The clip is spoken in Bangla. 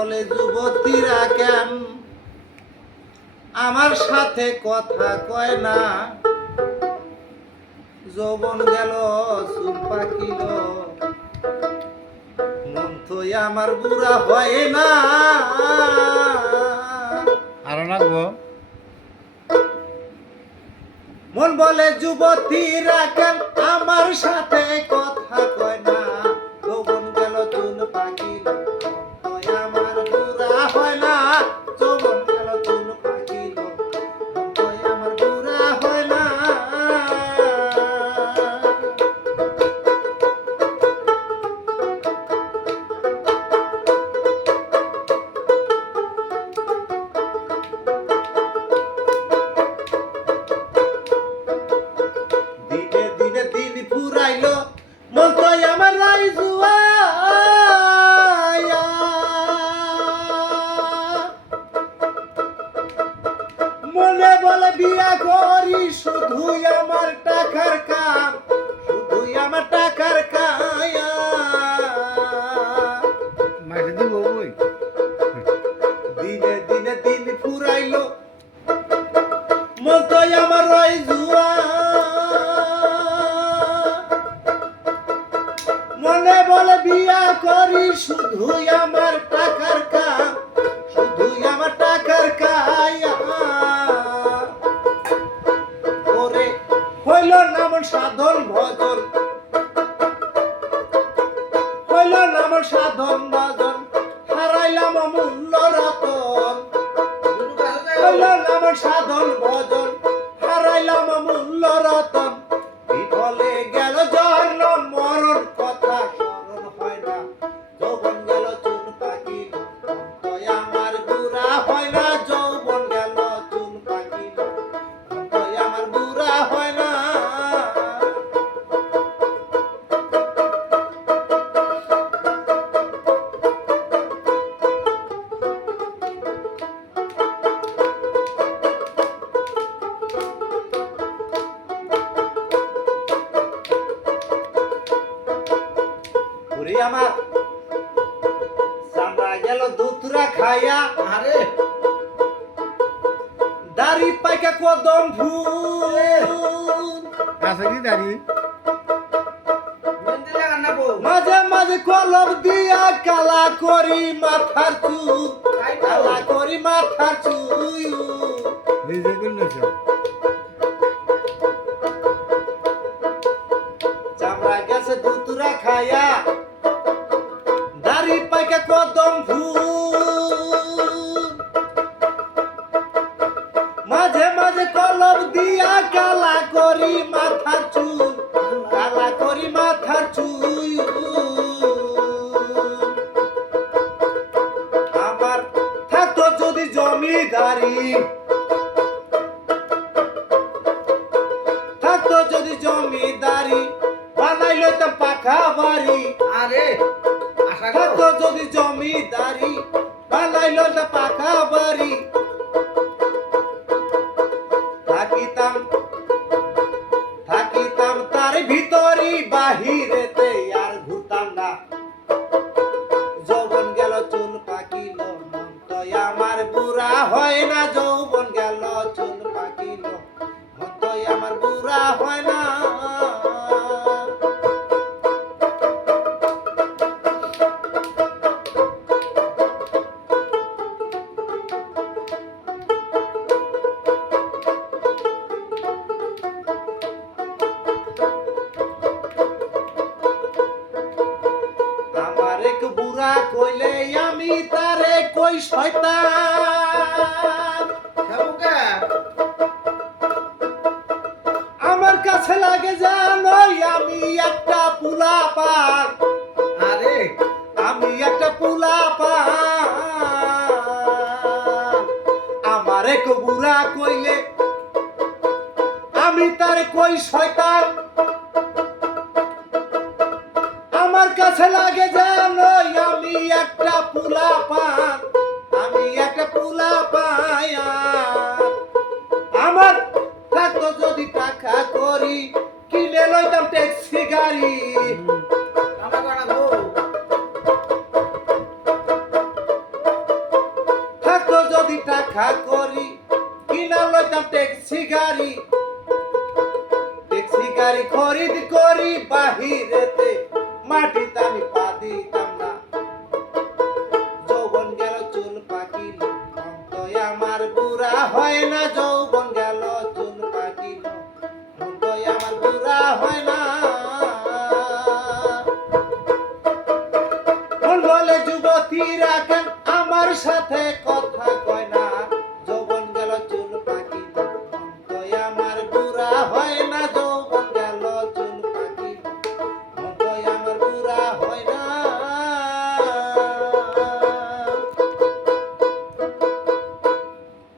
বলে যুবতীরা কেন আমার সাথে কথা কয় না, যৌবন গেল চুল পাকিল, মন তো আমার বুড়া হয় না। আরো লাগবো। মন বলে যুবতীরা কেন আমার সাথে কথা কয় না, যৌবন গেল চুল পাকিল, মন তো আমার বুড়া হয় না। যৌবন গেল চুল পাকিল, মন তো আমার বুড়া হয় না। দিনে দিনে দিন ফুরাইলো, মন তো আমার লাই জুয়াইয়া। মনে বলে বিয়া করি শুধুই আমার টাকার কাম, শুধুই আমার টাকার কায়া। মাইরে দিব বই। দিনে দিনে দিন ফুরাইলো, মন তো আমার রই জুয়া। মনে বলে বিয়া করি শুধুই আমার টাকার কাম, শুধুই আমার টাকার কায়া। ওরে হইল না মন সাধন ভজন, হইল না মন সাধন ভজন, হারাইলাম অমূল্য রতন। হইল না মন সাধন ভজন, হারাইলাম অমূল্য রতন। বিফলে গেল জন্ম মরণ, কথা স্মরণ হয় না, যৌবন গেল চুল পাকিল, মন তো আমার বুড়া হয় না। যৌবন গেল চুল পাকিল, মন তো আমার বুড়া হয় না। ওরে আমার চামড়া গেল দুধরা খাইয়া, আরে দাড়ি পাইকা কদম ফুল। আছে কি দাঁড়ি? মাঝে মাঝে কলম দিয়া কালা করি মাথার চুল, কালা করি মাথার চুল। নিজে করলেছ। চামড়া গেছে দুধরা খাইয়া, দাড়ি পাইকা কদম ফুল। মাঝে মাঝে কলম দিয়া কালা করি মাথার চুল, কালা করি মাথার চুল। আমার থাকতো যদি জমিদারি, থাকতো যদি জমিদারি, বানাইল তো পাখা বাড়ি। আরে আশা থাকতো যদি জমিদারি, বানাইল তো পাখা বাড়ি। থাকিতাম থাকিতাম তার ভিতরি, বাহিরেতে আর ঘুরতাম না। যৌবন গেল চুল পাকিল, মন তো আমার বুড়া হয় না। যৌবন গেল চুল পাকিল, মন তো আমার বুড়া হয় না। আমার এক বুড়া কইলে আমি তারে কই শয়তান। আমার কাছে লাগে জানো আমি একটা পুলা পান। আরে আমি একটা পুলা পান। আমার এক বুড়া কইলে আমি তারে কই শয়তান। আমার কাছে লাগে জানো আমি একটা পুলা পান, আমি একটা পুলা পায়া। আমার থাকতো যদি টাকা করি, কিনে লইতাম ট্যাক্সি গাড়ি। ট্যাক্সি গাড়ি খরিদ করি বাহিরেতে মাটিতে আমি পা দিতাম না যৌবন গেল চুল পাকিল অন্তই আমার বুড়া হয় না যৌবন